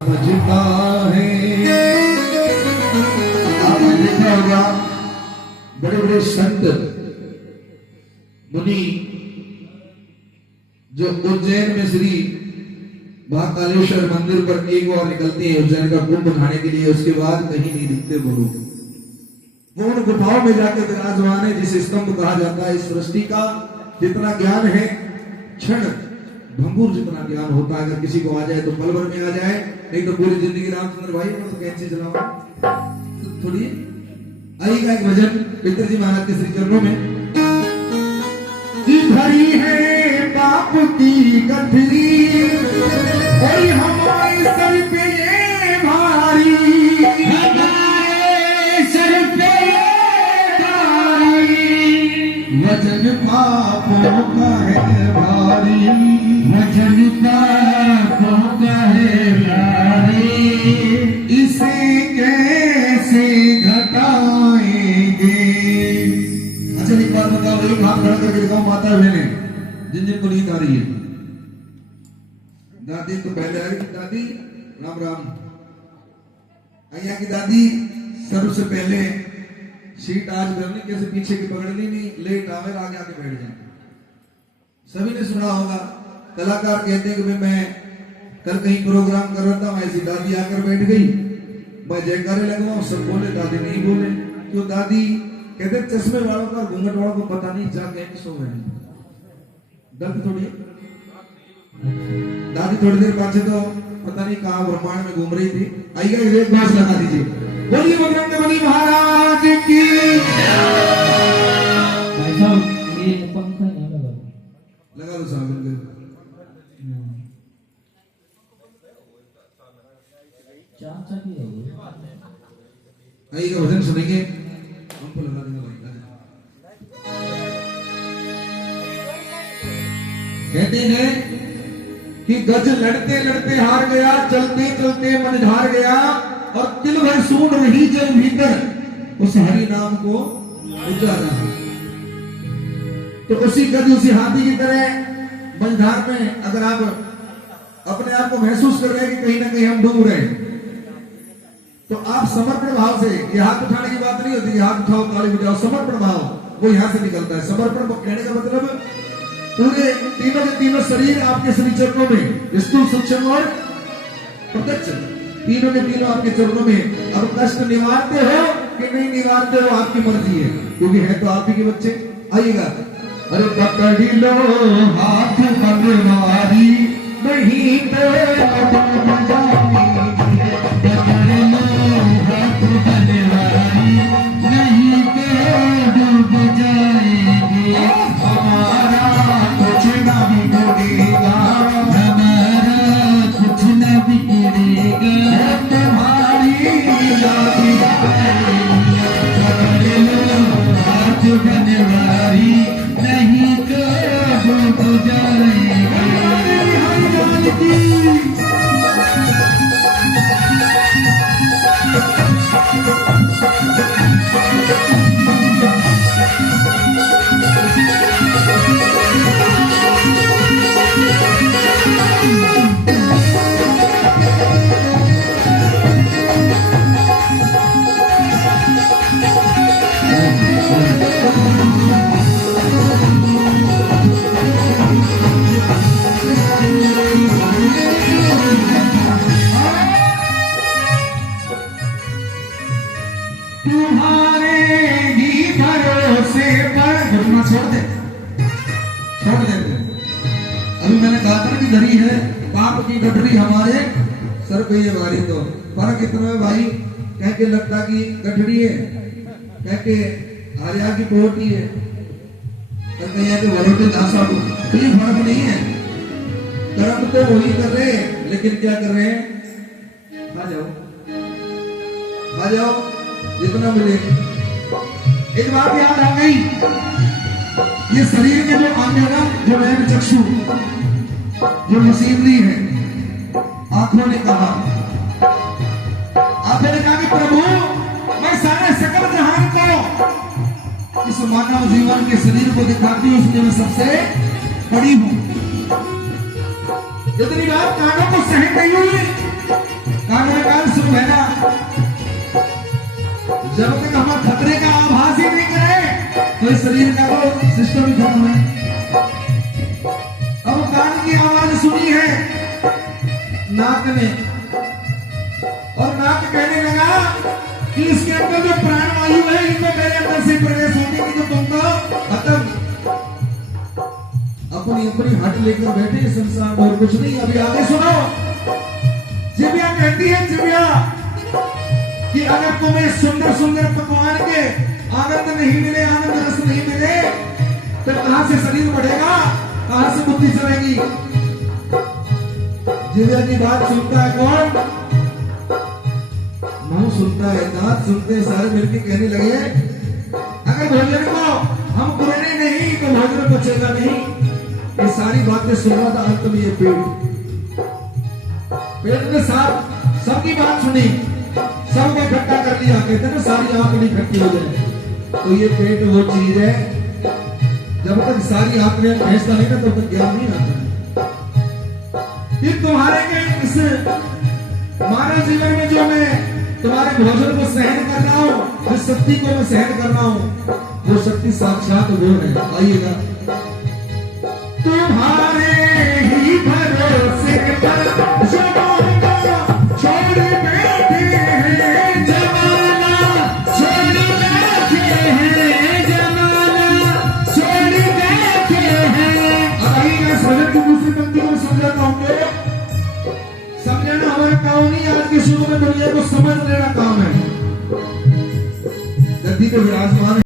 समझता है। आपने देखा होगा बड़े बड़े संत मुनि जो उज्जैन में श्री महाकालेश्वर मंदिर पर एक बार निकलते हैं उज्जैन का कुंभ खाने के लिए, उसके बाद कहीं नहीं दिखते वो लोग। वो उन गुफाओं में जाकर विराजमान है जिसे स्तंभ कहा जाता है। इस सृष्टि का जितना ज्ञान है क्षण भंगुर जितना ज्ञान होता है, अगर किसी को आ जाए तो पल भर में आ जाए, नहीं तो पूरी जिंदगी रामचंद्र भाई तो कैसे चलाओ। तो थोड़ी आइएगा एक भजन पितरजी महाराज के श्री चरणों में। भरी है पाप की गठरी और हमारे सर पे ये भारी, हमारे सर पे भारी, वजन पापों का है भारी, वजन पापों का है भारी, इसे कैसे घटाएंगे। अच्छा एक बात बताओ, एक हाथ खड़ा करके दिखाओ माता बहने जिन जिनको नींद आ रही है। दादी तो पहले आ रही, दादी राम राम। अय्या की दादी सबसे पहले सीट आज करनी कैसे पीछे की पकड़नी नहीं, लेट आवे आगे आके बैठ जाए। सभी ने सुना होगा कलाकार कहते हैं कि मैं कल कहीं प्रोग्राम कर रहा था, ऐसी दादी आकर बैठ गई, मैं जयकारे लगवाऊं, सब बोले, दादी नहीं बोले। क्यों? दादी कहते चश्मे वालों का घूंघट वालों को पता नहीं जाके सो गए। दर्द थोड़ी दादी थोड़ी देर पाछे तो पता नहीं कहां ब्रह्मांड में घूम रही थी। आइए एक बार लगा दीजिए, बोलिए बजरंग बली महाराज की। भाई साहब ये पंखा ना लगा दो साहब। चाचा की है आइएगा भजन सुनेंगे, हमको लगा देंगे भाई। कहते हैं कि गज लड़ते लड़ते हार गया, चलते चलते मन ढार गया, और तिल भर सूंड रही जल भीतर उस हरि नाम को उजाला। तो उसी गज उसी हाथी की तरह मझधार में अगर आप अपने आप को महसूस कर रहे हैं कि कहीं ना कहीं हम डूब रहे हैं, तो आप समर्पण भाव से, ये हाथ उठाने की बात नहीं होती कि हाथ उठाओ ताली बजाओ, समर्पण भाव वो यहां से निकलता है। समर्पण कहने का मतलब पूरे तीनों के तीनों शरीर आपके श्री चरणों में, स्थूल सूक्ष्म और प्रत्यक्ष, तीनों के तीनों आपके चरणों में। अब कष्ट निवारते हो कि नहीं निवारते हो आपकी मर्जी है, क्योंकि है तो आप ही के बच्चे। आइएगा, अरे पकड़ी लो हाथ बनवारी नहीं धरी है पाप की गठरी हमारे सर पे ये भारी। तो फर्क इतना है भाई, कह के लट्टा की गठरी है, कह के आर्या की पोटी है, के वरोटे दासा को, तो ये फर्क नहीं है। कर्म तो वही कर रहे हैं, लेकिन क्या कर रहे हैं? आ जाओ आ जाओ जितना मिले। एक बात याद आ गई, ये शरीर के जो अंग है ना, जो नयन चक्षु जो मशीनरी है, आंखों ने कहा कि प्रभु मैं सारे सकल जहान को इस मानव जीवन के शरीर को दिखाती हूँ, उसमें मैं सबसे बड़ी हूँ। इतनी बात कानों को सहन नहीं हुई, जब तक हम खतरे का आभास ही नहीं करें तो इस शरीर का तो सिस्टम ही खत्म है। अब कान की आवाज सुनी है नाक ने, और नाक कहने लगा कि इसके अंदर जो प्राण वायु है इनको मेरे अंदर से प्रवेश होगी, नहीं तो तुमको खत्म। अपनी अपनी हट लेकर बैठे संसार में और कुछ नहीं। अभी आगे सुनो, जिव्या कहती है, जिव्या कि अगर तुम्हें सुंदर सुंदर पकवान के आनंद नहीं मिले, आनंद रस नहीं मिले, तो कहां से शरीर बढ़ेगा, कहां से बुद्धि चलेगी। जिव्या की बात सुनता है कौन? मुंह सुनता है, दांत सुनते हैं, सारे मिलकर कहने लगे अगर भोजन को हम कुरेंगे नहीं तो भोजन पचेगा नहीं। ये सारी बातें सुन रहा था, अंत में ये पेट ने सबकी बात सुनी, सबको इकट्ठा कर लिया। कहते ना सारी आंकड़ी इकट्ठी हो जाए, तो ये पेट वो चीज है जब तक सारी आंकड़ियां भेजता नहीं ना तब तक ज्ञान नहीं आता। कि तुम्हारे के इस मानव जीवन में जो मैं तुम्हारे भोजन को सहन कर रहा हूं, जिस शक्ति को मैं सहन कर रहा हूं, वो शक्ति साक्षात वो है। आइएगा, तुम्हारे ही भरोसे पर जमाना छोड़ बैठे हैं, जमाना छोड़ बैठे हैं, जमाना छोड़ बैठे हैं। अब आइएगा, सजन की दूसरी पंक्ति को समझाता हूँ। समझना हमारा काम नहीं, आज के शुरू में दुनिया को समझ लेना काम है। गद्दी पे विराजमान